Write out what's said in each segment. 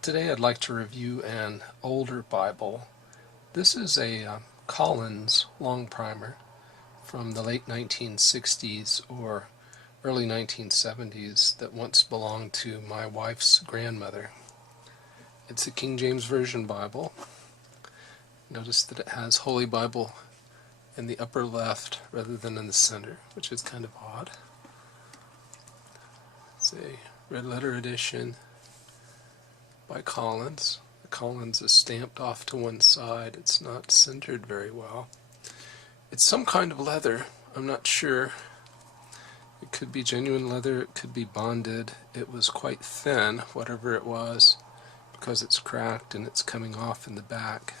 Today I'd like to review an older Bible. This is a Collins Longprimer from the late 1960s or early 1970s that once belonged to my wife's grandmother. It's a King James Version Bible. Notice that it has Holy Bible in the upper left rather than in the center, which is kind of odd. It's a red letter edition by Collins. The Collins is stamped off to one side. It's not centered very well. It's some kind of leather. I'm not sure. It could be genuine leather. It could be bonded. It was quite thin, whatever it was, because it's cracked and it's coming off in the back.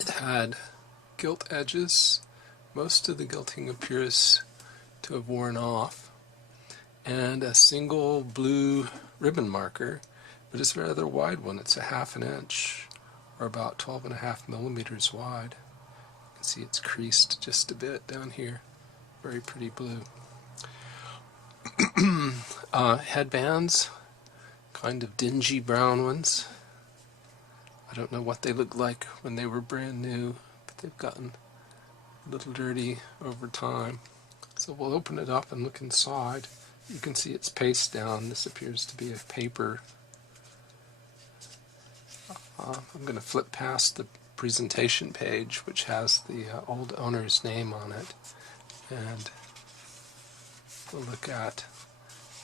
It had gilt edges. Most of the gilting appears to have worn off, and a single blue ribbon marker, but it's a rather wide one. It's a ½ inch, or about 12.5 millimeters wide. You can see it's creased just a bit down here. Very pretty blue. Headbands, kind of dingy brown ones. I don't know what they looked like when they were brand new, but they've gotten a little dirty over time. So we'll open it up and look inside. You can see it's pasted down. This appears to be a paper. I'm going to flip past the presentation page, which has the old owner's name on it, and we'll look at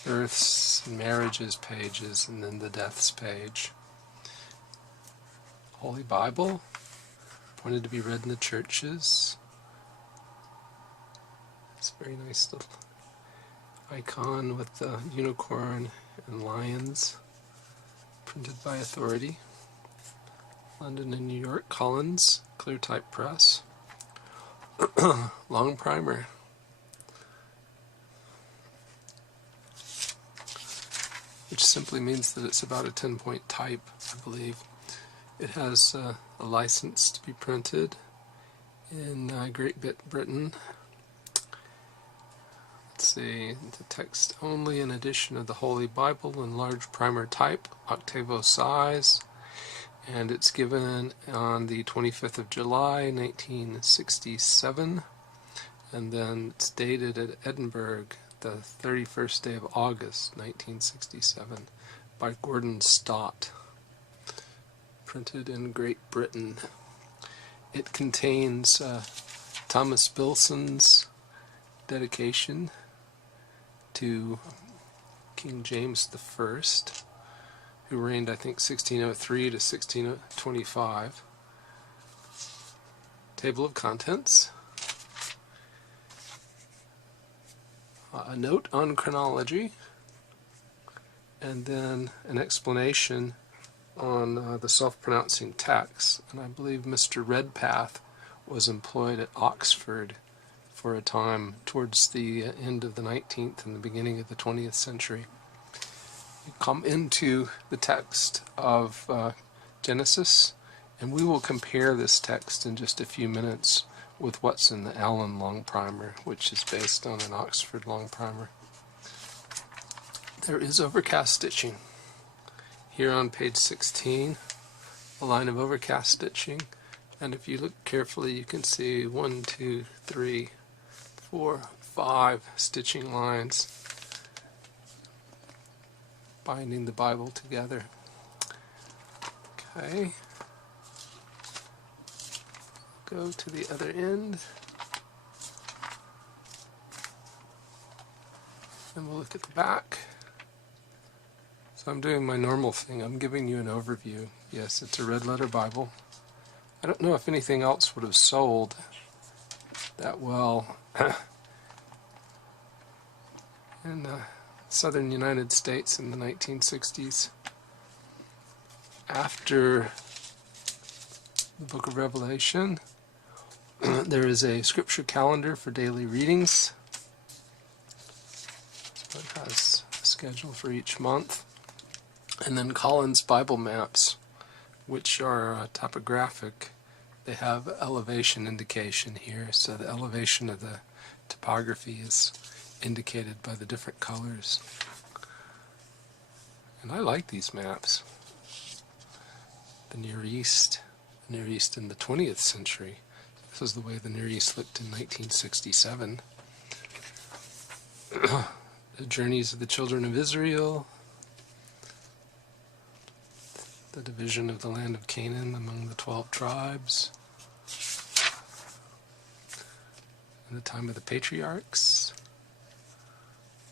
births and marriages pages, and then the deaths page. Holy Bible, appointed to be read in the churches. It's a very nice little icon with the unicorn and lions, printed by Authority. London and New York, Collins, clear type press. Longprimer. Which simply means that it's about a 10-point type, I believe. It has a license to be printed in Great Britain. Let's see, the text only, an edition of the Holy Bible in large primer type, octavo size, and it's given on the 25th of July, 1967, and then it's dated at Edinburgh, the 31st day of August, 1967, by Gordon Stott, printed in Great Britain. It contains Thomas Bilson's dedication to King James I, who reigned, I think, 1603 to 1625. Table of contents. A note on chronology, and then an explanation on the self-pronouncing text. And I believe Mr. Redpath was employed at Oxford for a time towards the end of the 19th and the beginning of the 20th century. You come into the text of Genesis, and we will compare this text in just a few minutes with what's in the Allan Longprimer, which is based on an Oxford Longprimer. There is overcast stitching. Here on page 16, a line of overcast stitching, and if you look carefully you can see 1, 2, 3, 4, 5 stitching lines binding the Bible together. Okay, go to the other end, and we'll look at the back. So I'm doing my normal thing. I'm giving you an overview. Yes, it's a red letter Bible. I don't know if anything else would have sold that well in the southern United States in the 1960s. After the book of Revelation, there is a scripture calendar for daily readings. So it has a schedule for each month. And then Collins Bible maps, which are topographic. They have elevation indication here, so the elevation of the topography is indicated by the different colors. And I like these maps. The Near East in the 20th century. This is the way the Near East looked in 1967. The journeys of the children of Israel, the division of the land of Canaan among the 12 tribes, in the time of the patriarchs,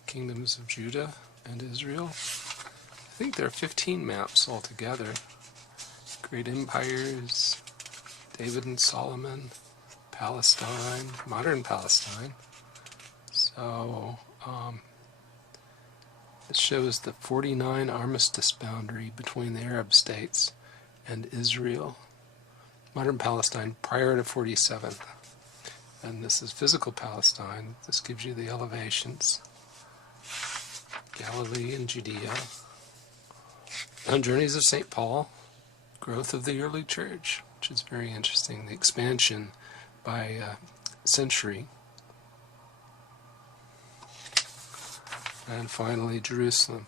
kingdoms of Judah and Israel. I think there are 15 maps altogether. Great empires, David and Solomon, Palestine, modern Palestine. So, it shows the 49 armistice boundary between the Arab states and Israel. Modern Palestine prior to 47. And this is physical Palestine. This gives you the elevations. Galilee and Judea. And journeys of St. Paul. Growth of the early church, which is very interesting. The expansion by century. And finally, Jerusalem.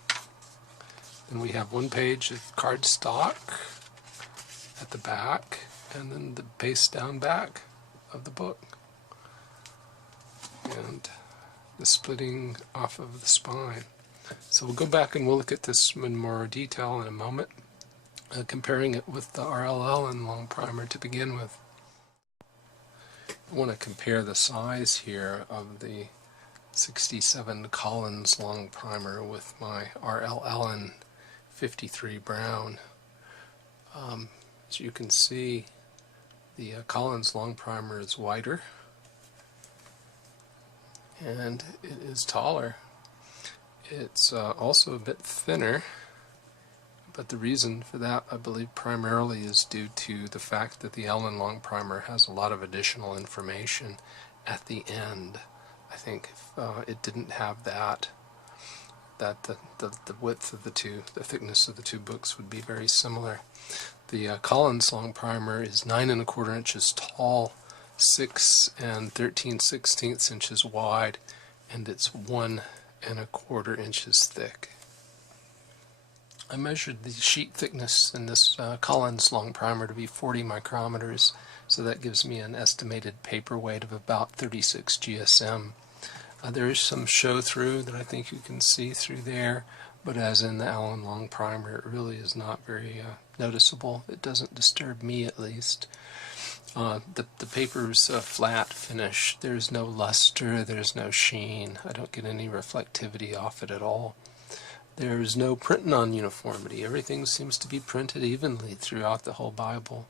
Then we have one page of cardstock at the back, and then the paste down back of the book. And the splitting off of the spine. So we'll go back and we'll look at this in more detail in a moment, comparing it with the Allan Longprimer to begin with. I want to compare the size here of the 67 Collins Longprimer with my Allan 53 Brown. As you can see, the Collins Longprimer is wider and it is taller. It's also a bit thinner, but the reason for that, I believe, primarily is due to the fact that the Allan Longprimer has a lot of additional information at the end. I think if it didn't have that the width of the two, the thickness of the two books would be very similar. The Collins Longprimer is 9 1/4 inches tall, 6 13/16 inches wide, and it's 1 1/4 inches thick. I measured the sheet thickness in this Collins Longprimer to be 40 micrometers, so that gives me an estimated paper weight of about 36 GSM. There is some show-through that I think you can see through there, but as in the Allan Longprimer, it really is not very noticeable. It doesn't disturb me, at least. The paper's a flat finish. There's no luster, there's no sheen. I don't get any reflectivity off it at all. There's no print non-uniformity. Everything seems to be printed evenly throughout the whole Bible.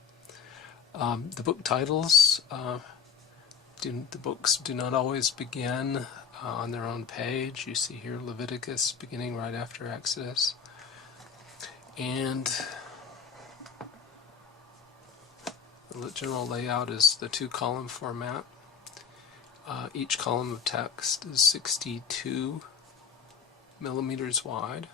The book titles, the books do not always begin on their own page. You see here Leviticus beginning right after Exodus. And the general layout is the 2-column format. Each column of text is 62 millimeters wide.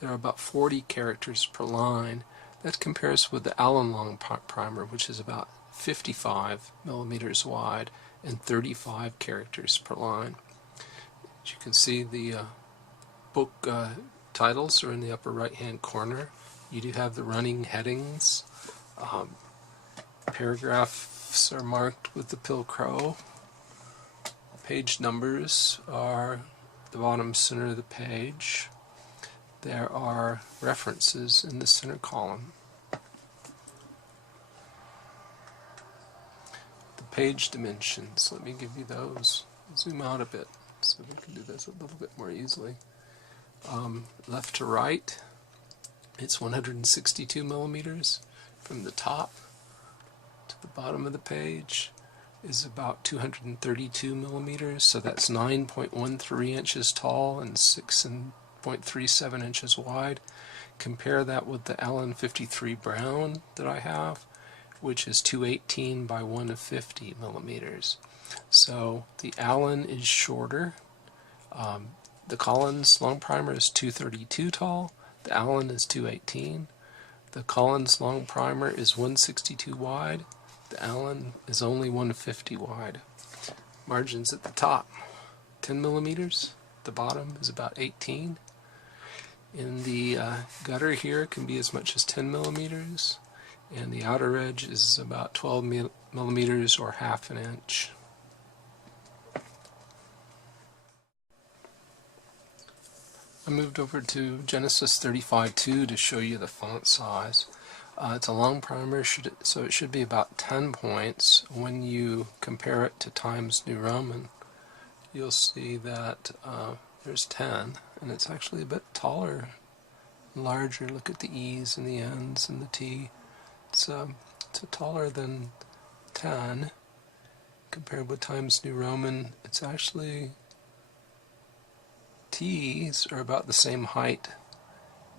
There are about 40 characters per line. That compares with the Allan Longprimer, which is about 55 millimeters wide and 35 characters per line. As you can see, the book titles are in the upper right hand corner. You do have the running headings. Paragraphs are marked with the Pilcrow. Page numbers are at the bottom center of the page. There are references in the center column. The page dimensions, let me give you those. Zoom out a bit so we can do this a little bit more easily. Left to right, it's 162 millimeters. From the top to the bottom of the page is about 232 millimeters, so that's 9.13 inches tall and 6.37 inches wide. Compare that with the Allan 53 Brown that I have, which is 218 by 150 millimeters. So the Allan is shorter. The Collins Longprimer is 232 tall. The Allan is 218. The Collins Longprimer is 162 wide. The Allan is only 150 wide. Margins at the top, 10 millimeters. The bottom is about 18. In the gutter here, it can be as much as 10 millimeters, and the outer edge is about 12 millimeters or half an inch. I moved over to Genesis 35:2 to show you the font size. It's a Longprimer, so it should be about 10 points. When you compare it to Times New Roman, you'll see that there's 10, and it's actually a bit taller, larger. Look at the E's and the N's and the T. It's taller than 10. Compared with Times New Roman, it's actually, T's are about the same height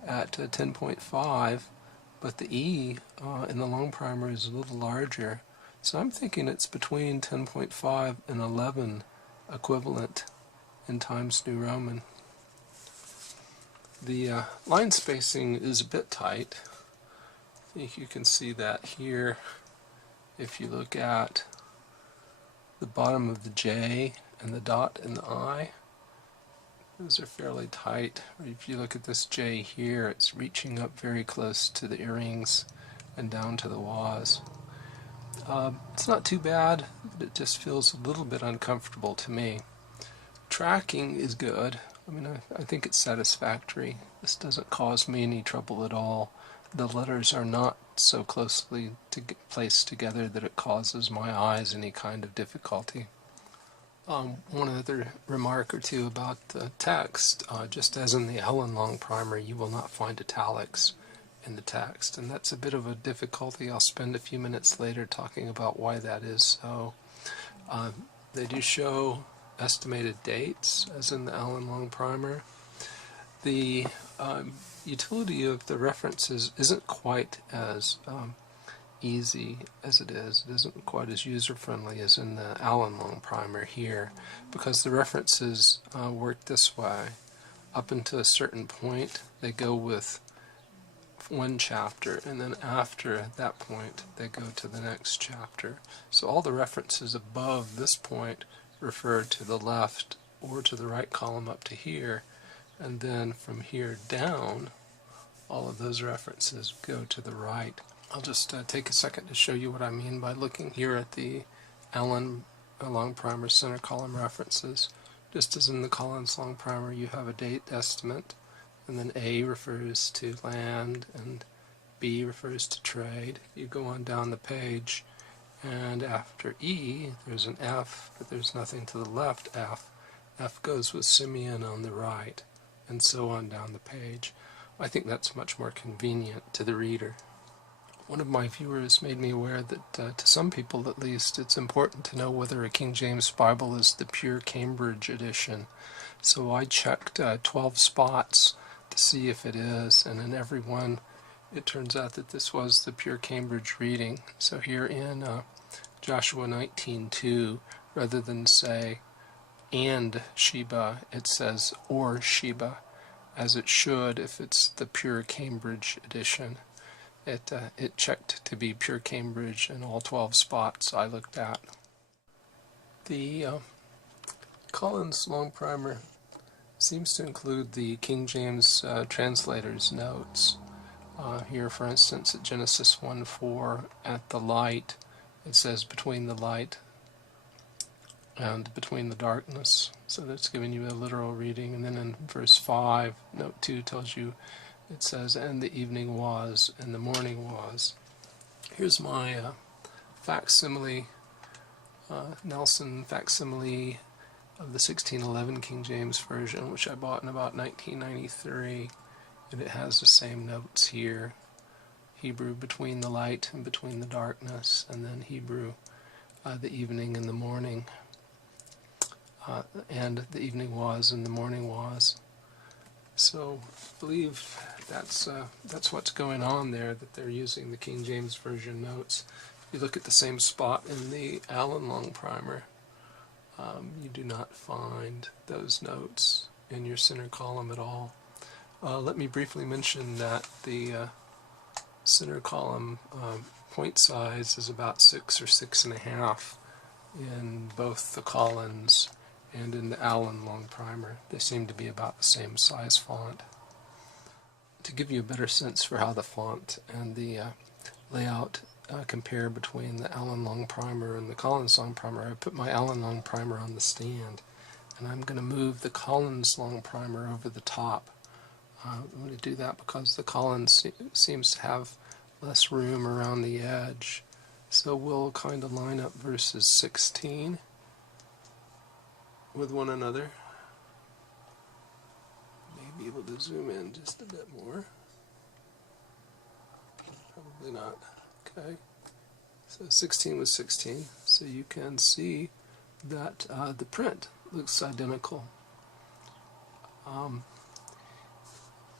at 10.5, but the E in the Longprimer is a little larger. So I'm thinking it's between 10.5 and 11 equivalent in Times New Roman. The line spacing is a bit tight. I think you can see that here if you look at the bottom of the J and the dot and the I. Those are fairly tight. If you look at this J here, it's reaching up very close to the earrings and down to the Ws. It's not too bad, but it just feels a little bit uncomfortable to me. Tracking is good. I mean, I think it's satisfactory. This doesn't cause me any trouble at all. The letters are not so closely placed together that it causes my eyes any kind of difficulty. One other remark or two about the text. Just as in the Allan Longprimer, you will not find italics in the text, and that's a bit of a difficulty. I'll spend a few minutes later talking about why that is so. They do show estimated dates, as in the Allan Longprimer. The utility of the references isn't quite as easy as it is. It isn't quite as user-friendly as in the Allan Longprimer here, because the references work this way. Up until a certain point, they go with one chapter, and then after that point, they go to the next chapter. So all the references above this point refer to the left or to the right column up to here, and then from here down, all of those references go to the right. I'll just take a second to show you what I mean by looking here at the Allan Longprimer center column references. Just as in the Collins Longprimer, you have a date estimate, and then A refers to land and B refers to trade. You go on down the page, and after E there's an F, but there's nothing to the left F. F goes with Simeon on the right, and so on down the page. I think that's much more convenient to the reader. One of my viewers made me aware that to some people at least it's important to know whether a King James Bible is the pure Cambridge edition. So I checked 12 spots to see if it is, and in every one it turns out that this was the pure Cambridge reading. So here in Joshua 19:2, rather than say and Sheba, it says or Sheba, as it should if it's the pure Cambridge edition. It checked to be pure Cambridge in all 12 spots I looked at. The Collins Longprimer seems to include the King James translators notes. Here, for instance, at Genesis 1:4, at the light, it says between the light and between the darkness. So that's giving you a literal reading. And then in verse 5, note 2 tells you, it says, and the evening was, and the morning was. Here's my facsimile, Nelson facsimile of the 1611 King James Version, which I bought in about 1993, and it has the same notes here. Hebrew between the light and between the darkness, and then Hebrew the evening and the morning, and the evening was and the morning was. So I believe that's what's going on there, that they're using the King James Version notes. If you look at the same spot in the Allan Longprimer, you do not find those notes in your center column at all. Let me briefly mention that the center column point size is about 6 or 6.5 in both the Collins and in the Allan Longprimer. They seem to be about the same size font. to give you a better sense for how the font and the layout compare between the Allan Longprimer and the Collins Longprimer, I put my Allan Longprimer on the stand, and I'm going to move the Collins Longprimer over the top. I'm going to do that because the Collins seems to have less room around the edge. So we'll kind of line up verses 16 with one another. Maybe able to zoom in just a bit more. Probably not. Okay. So 16 with 16. So you can see that the print looks identical.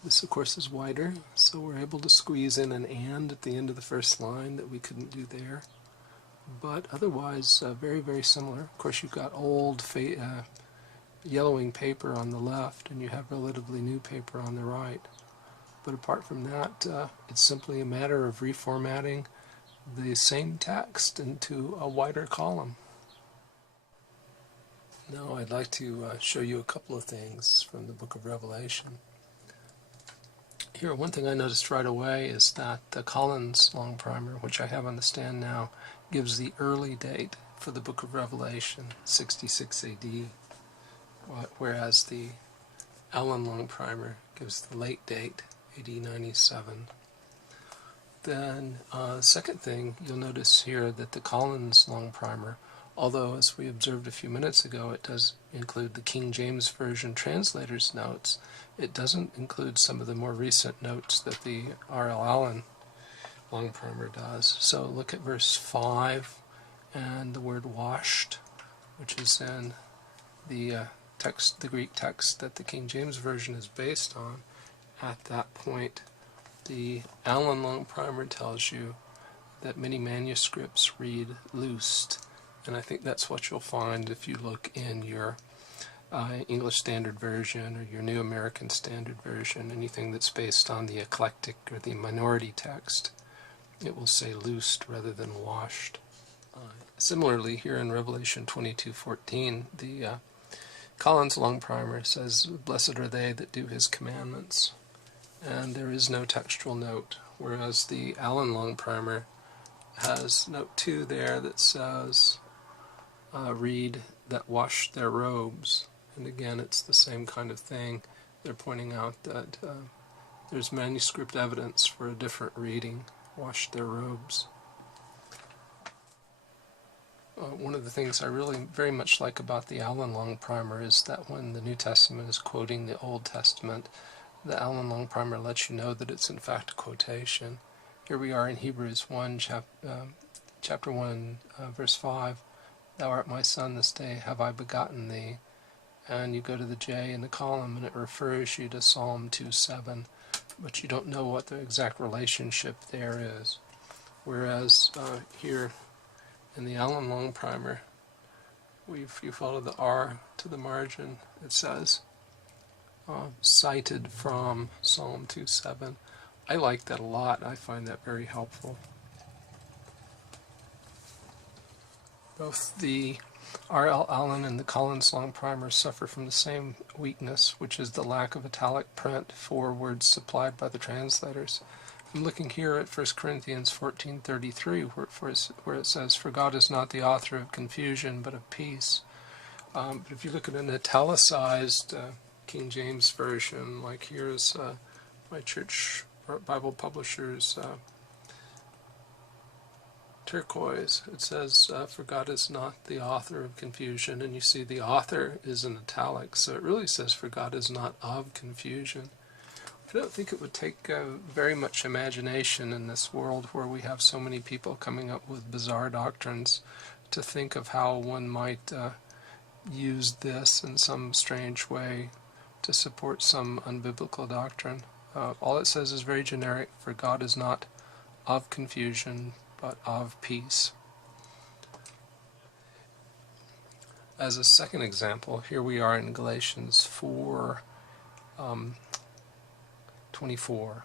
This, of course, is wider, so we're able to squeeze in an "and" at the end of the first line that we couldn't do there. But otherwise, very, very similar. Of course, you've got old yellowing paper on the left, and you have relatively new paper on the right. But apart from that, it's simply a matter of reformatting the same text into a wider column. Now I'd like to show you a couple of things from the book of Revelation. Here, one thing I noticed right away is that the Collins Longprimer, which I have on the stand now, gives the early date for the book of Revelation, 66 AD, whereas the Allan Longprimer gives the late date, AD 97. Then, second thing, you'll notice here that the Collins Longprimer, although as we observed a few minutes ago, it does include the King James Version translators' notes, it doesn't include some of the more recent notes that the R.L. Allan Longprimer does. So look at verse 5 and the word washed, which is in the text, the Greek text that the King James Version is based on. At that point, the Allan Longprimer tells you that many manuscripts read loosed, and I think that's what you'll find if you look in your English Standard Version or your New American Standard Version, anything that's based on the eclectic or the minority text. It will say loosed rather than washed. Similarly, here in Revelation 22:14, the Collins Longprimer says, "Blessed are they that do his commandments," and there is no textual note, whereas the Allan Longprimer has note 2 there that says, read that wash their robes. And again, it's the same kind of thing. They're pointing out that there's manuscript evidence for a different reading, wash their robes. One of the things I really very much like about the Allan Longprimer is that when the New Testament is quoting the Old Testament, the Allan Longprimer lets you know that it's in fact a quotation. Here we are in Hebrews 1, chapter 1, verse 5. "Thou art my son, this day have I begotten thee." And you go to the J in the column and it refers you to Psalm 2:7, but you don't know what the exact relationship there is. Whereas here in the Allan Longprimer, if you follow the R to the margin, it says, cited from Psalm 2:7. I like that a lot. I find that very helpful. Both the R.L. Allan and the Collins Longprimer suffer from the same weakness, which is the lack of italic print for words supplied by the translators. I'm looking here at 1 Corinthians 14:33, where it says, "For God is not the author of confusion, but of peace." But if you look at an italicized King James Version, like here's my church Bible publisher's turquoise, it says, "For God is not the author of confusion," and you see the author is in italics, so it really says, "For God is not of confusion." I don't think it would take very much imagination in this world where we have so many people coming up with bizarre doctrines to think of how one might use this in some strange way to support some unbiblical doctrine. All it says is very generic: "For God is not of confusion, but of peace." As a second example, here we are in Galatians 4:24.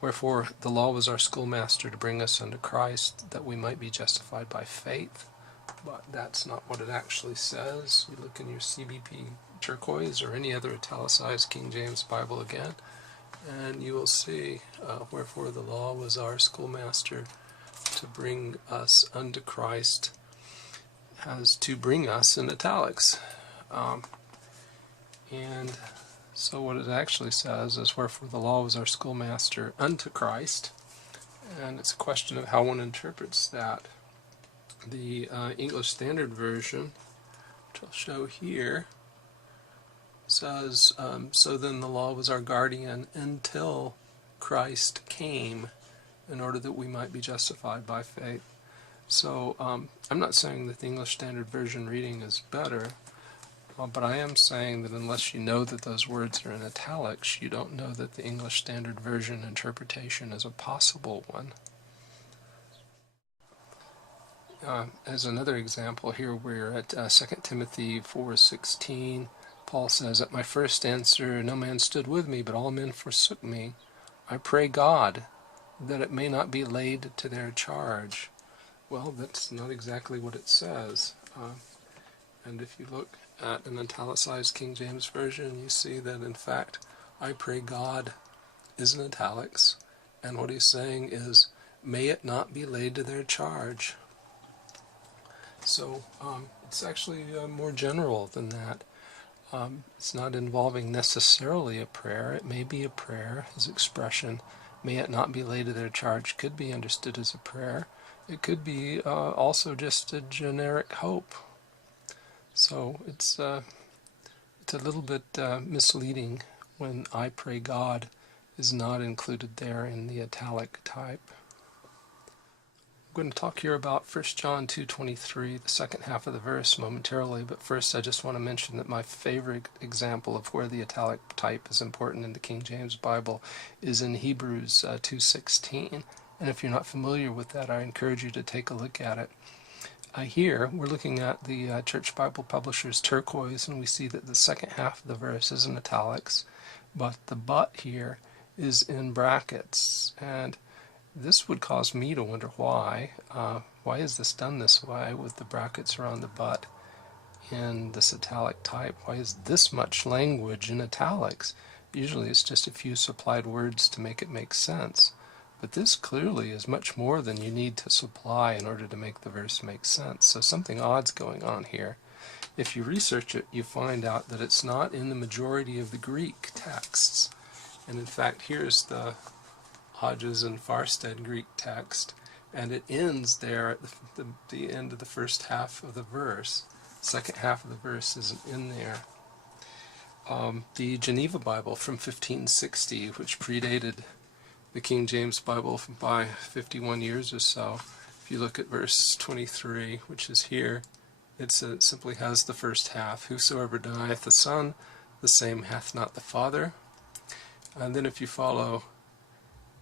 "Wherefore the law was our schoolmaster to bring us unto Christ, that we might be justified by faith." But that's not what it actually says. You look in your CBP turquoise or any other italicized King James Bible again, And you will see, wherefore the law was our schoolmaster to bring us unto Christ, has to bring us in italics. And so what it actually says is, wherefore the law was our schoolmaster unto Christ. And it's a question of how one interprets that. The English Standard Version, which I'll show here, says, so then the law was our guardian until Christ came, in order that we might be justified by faith. So I'm not saying that the English Standard Version reading is better, but I am saying that unless you know that those words are in italics, you don't know that the English Standard Version interpretation is a possible one. As another example, here we're at 2 Timothy 4:16. Paul says, at my first answer no man stood with me, but all men forsook me. I pray God that it may not be laid to their charge. Well, that's not exactly what it says. And if you look at an italicized King James Version, you see that in fact, I pray God is in italics, and what he's saying is, may it not be laid to their charge. So it's actually more general than that. It's not involving necessarily a prayer. It may be a prayer. His expression, may it not be laid to their charge, could be understood as a prayer. It could be also just a generic hope. So it's a little bit misleading when I pray God is not included there in the italic type. I'm going to talk here about 1 John 2:23, the second half of the verse, momentarily, but first I just want to mention that my favorite example of where the italic type is important in the King James Bible is in Hebrews 2:16, and if you're not familiar with that, I encourage you to take a look at it. Here, we're looking at the Church Bible Publishers turquoise, and we see that the second half of the verse is in italics, but the but here is in brackets, and this would cause me to wonder why. Why is this done this way with the brackets around the but in this italic type? Why is this much language in italics? Usually it's just a few supplied words to make it make sense. But this clearly is much more than you need to supply in order to make the verse make sense. So something odd's going on here. If you research it, you find out that it's not in the majority of the Greek texts. And in fact, here's the Hodges and Farstead Greek text, and it ends there at the end of the first half of the verse. Second half of the verse isn't in there. The Geneva Bible from 1560, which predated the King James Bible by 51 years or so, if you look at verse 23, which is here, it simply has the first half, whosoever denieth the Son, the same hath not the Father. And then if you follow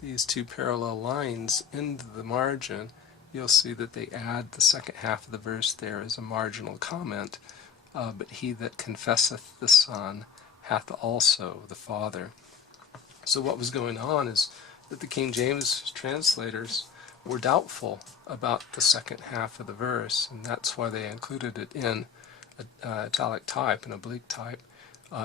these two parallel lines into the margin, you'll see that they add the second half of the verse there as a marginal comment, but he that confesseth the Son hath also the Father. So what was going on is that the King James translators were doubtful about the second half of the verse, and that's why they included it in italic type, an oblique type.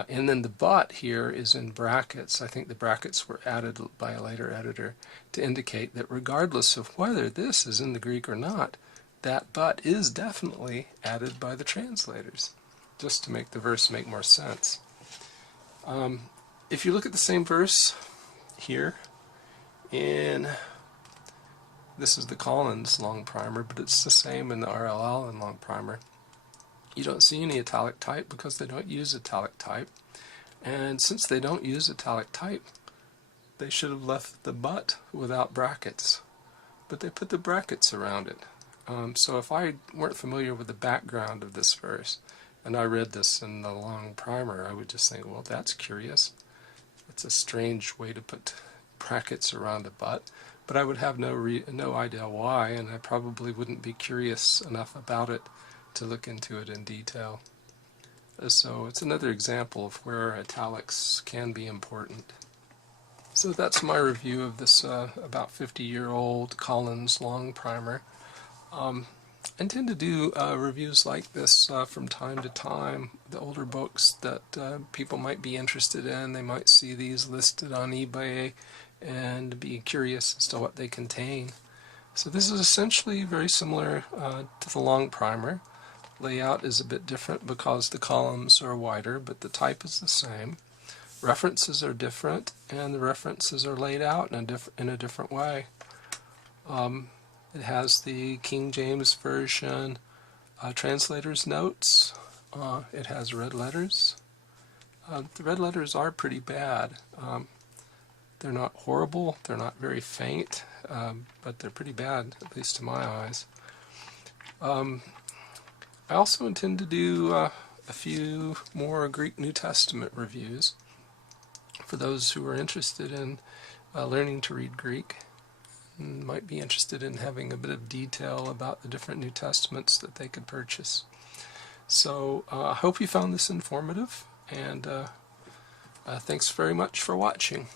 And then the but here is in brackets. I think the brackets were added by a later editor to indicate that regardless of whether this is in the Greek or not, that but is definitely added by the translators, just to make the verse make more sense. If you look at the same verse here, this is the Collins Longprimer, but it's the same in the R.L. Allan Longprimer. You don't see any italic type because they don't use italic type. And since they don't use italic type, they should have left the but without brackets. But they put the brackets around it. So if I weren't familiar with the background of this verse, and I read this in the Longprimer, I would just think, well, that's curious. It's a strange way to put brackets around a but. But I would have no idea why, and I probably wouldn't be curious enough about it to look into it in detail. So it's another example of where italics can be important. So that's my review of this about 50-year-old Collins Longprimer. I tend to do reviews like this from time to time. The older books that people might be interested in, they might see these listed on eBay and be curious as to what they contain. So this is essentially very similar to the Longprimer. Layout is a bit different because the columns are wider, but the type is the same. References are different, and the references are laid out in a different way. It has the King James Version translators notes. It has red letters. The red letters are pretty bad. They're not horrible, they're not very faint, but they're pretty bad, at least to my eyes. I also intend to do a few more Greek New Testament reviews for those who are interested in learning to read Greek and might be interested in having a bit of detail about the different New Testaments that they could purchase. So I hope you found this informative, and thanks very much for watching.